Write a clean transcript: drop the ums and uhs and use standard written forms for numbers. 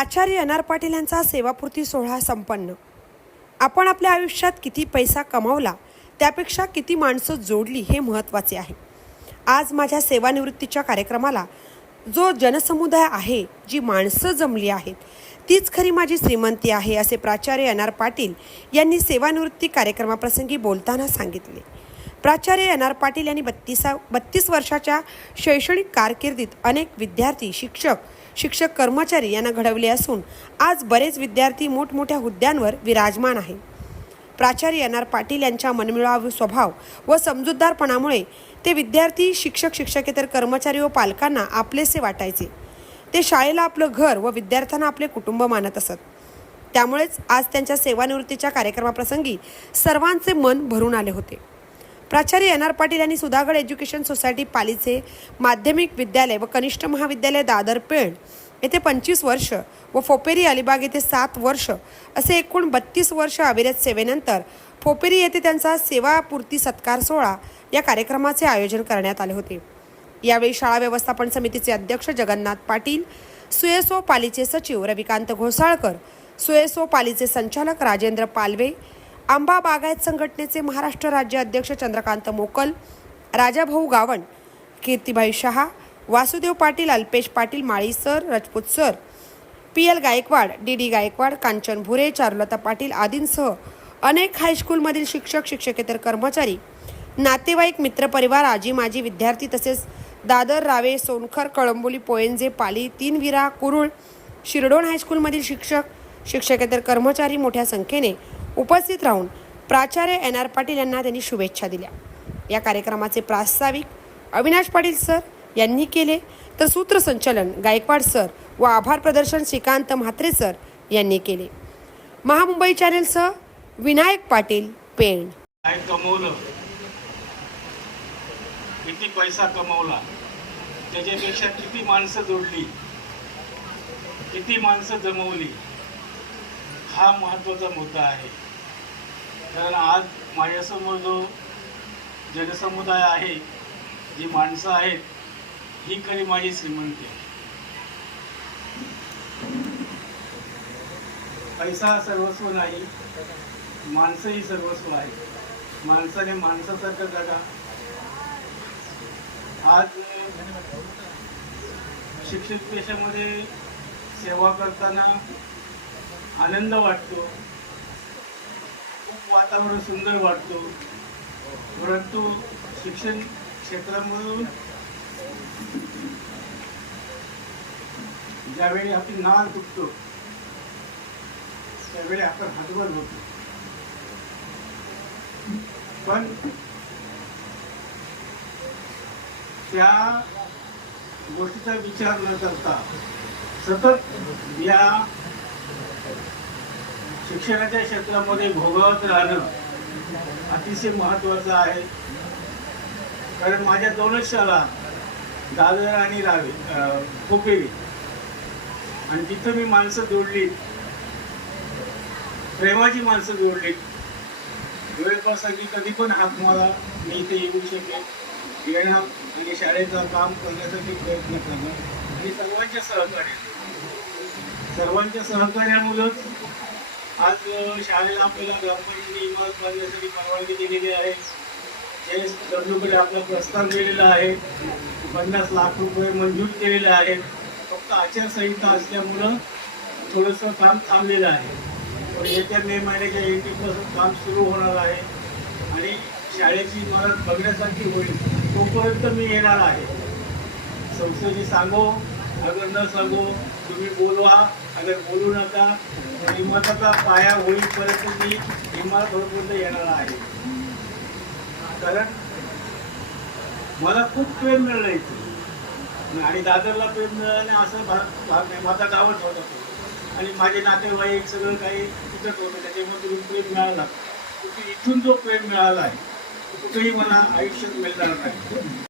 प्राचार्य एन.आर. पाटील यांचा सेवापूर्ती सोहळा संपन्न। आपण आपल्या आयुष्यात किती पैसा कमावला त्यापेक्षा किती माणसं जोडली हे महत्त्वाचे आहे। आज माझ्या सेवानिवृत्तीच्या कार्यक्रमाला जो जनसमुदाय आहे, जी माणसं जमली आहेत, तीच खरी माझी श्रीमंती आहे, असे प्राचार्य एन.आर. पाटील यांनी सेवानिवृत्ती कार्यक्रमाप्रसंगी बोलताना सांगितले। प्राचार्य एन.आर. पाटील यांनी 32 वर्षाच्या शैक्षणिक कारकिर्दीत अनेक विद्यार्थी, शिक्षक कर्मचारी यांना घडवले असून आज बरेच विद्यार्थी मोठमोठ्या हुद्द्यांवर विराजमान आहेत। प्राचार्य एन.आर. पाटील यांच्या मनमिळावू स्वभाव व समजूतदारपणामुळे ते विद्यार्थी, शिक्षकेतर कर्मचारी व पालकांना आपलेसे वाटायचे। ते शाळेला आपलं घर व विद्यार्थ्यांना आपले कुटुंब मानत असत। त्यामुळेच आज त्यांच्या सेवानिवृत्तीच्या कार्यक्रमाप्रसंगी सर्वांचे मन भरून आले होते। प्राचार्य एन.आर. पाटील यांनी सुधागड एज्युकेशन सोसायटी पालीचे माध्यमिक विद्यालय व कनिष्ठ महाविद्यालय दादर पेण येथे 25 वर्ष व फोपेरी अलिबाग येथे 7 वर्ष असे एकूण 32 वर्ष अविरत सेवेनंतर फोपेरी येथे त्यांचा सेवापूर्ती सत्कार सोहळा या कार्यक्रमाचे आयोजन करण्यात आले होते। यावेळी शाळा व्यवस्थापन समितीचे अध्यक्ष जगन्नाथ पाटील, सुएसओ पालीचे सचिव रविकांत घोसाळकर, सुएसओ पालीचे संचालक राजेंद्र पालवे, आंबा बागायत संघटनेचे महाराष्ट्र राज्य अध्यक्ष Chandrakant Mokal, Rajabhau Gavan, Kirtibai Shah, Vasudev Patil, Alpesh Patil, Mali sir, Rajput sir, P L. Gaikwad, D D. Gaikwad, Kanchan Bhure, Charulata Patil आदींसह अनेक हायस्कूलमधील शिक्षकेतर कर्मचारी, नातेवाईक, मित्रपरिवार, आजी माजी विद्यार्थी तसेच दादर, रावे, सोनखर, कळंबोली, पोयंजे, पाली, तीनविरा, कुरुळ, शिरडोण हायस्कूलमधील शिक्षकेतर कर्मचारी मोठ्या संख्येने उपस्थित राहून प्राचार्य एन.आर. पाटील यांना त्यांनी शुभेच्छा दिल्या। या कार्यक्रमाचे प्रास्ताविक अविनाश पाटील सर यांनी केले, तर सूत्रसंचालन गायकवाड सर व आभार प्रदर्शन श्रीकांत म्हात्रे सर यांनी केले। महामुंबई चॅनेलसह विनायक पाटील, पेण। काय कमवलं, किती पैसा कमवला, त्याच्यापेक्षा किती माणसं जोडली, किती माणसं जमवली, हा महत्त्वाचा मुद्दा आहे। कारण आज माझ्यासमोर जो जनसमुदाय आहे, जी माणसं आहेत, ही खरी माझी श्रीमंती आहे। पैसा सर्वस्व नाही, माणसंही सर्वस्व आहे। माणसाने माणसासारखं जगा। आज शिक्षक पेशामध्ये सेवा करताना आनंद वाटतो, खूप वातावरण सुंदर वाटतो। परंतु शिक्षण क्षेत्रामधून ज्यावेळी आपली नाळ तुटतो त्यावेळी आपण हतबल होतो। पण त्या गोष्टीचा विचार न करता सतत या शिक्षणाच्या क्षेत्रामध्ये भोगावत राहणं अतिशय महत्त्वाचं आहे। कारण माझ्या 2च शाळा दादर आणि रावे, फोपेरी, आणि तिथं मी माणसं जोडली, प्रेमाची माणसं जोडली। वेळेप्रसंगी कधी पण हाक मारा, मी इथे येऊ शकेल, येणं आणि शाळेचं काम करण्यासाठी प्रयत्न करणं आणि सर्वांच्या सहकार्यामुळेच आज शाळेला आपल्याला ग्रामपंचायतीने इमारत बांधण्यासाठी परवानगी दिलेली आहे। JSWकडे आपला प्रस्ताव दिलेला आहे, 50 लाख रुपये मंजूर केलेले आहेत। फक्त आचारसंहिता असल्यामुळं थोडंसं काम थांबलेलं आहे। पण येत्या मे महिन्याच्या 18पासून काम सुरू होणार आहे आणि शाळेची इमारत बघण्यासारखी होईल, तोपर्यंत मी येणार आहे। संस्थेची सांगो अगर न सांगो, तुम्ही बोलवा अगर बोलू नका, इमारताचा पाया होईपर्यंत मी इमारत होईपर्यंत येणार आहे। कारण मला खूप प्रेम मिळलं इथे, आणि दादरला प्रेम मिळालं असं भाग नाही, माझा गावच होता तो, आणि माझे नातेवाईक सगळं काही तिथंच होतं, त्याच्यामध्ये प्रेम मिळाला। इथून जो प्रेम मिळाला आहे कुठेही मला आयुष्यात मिळणार नाही।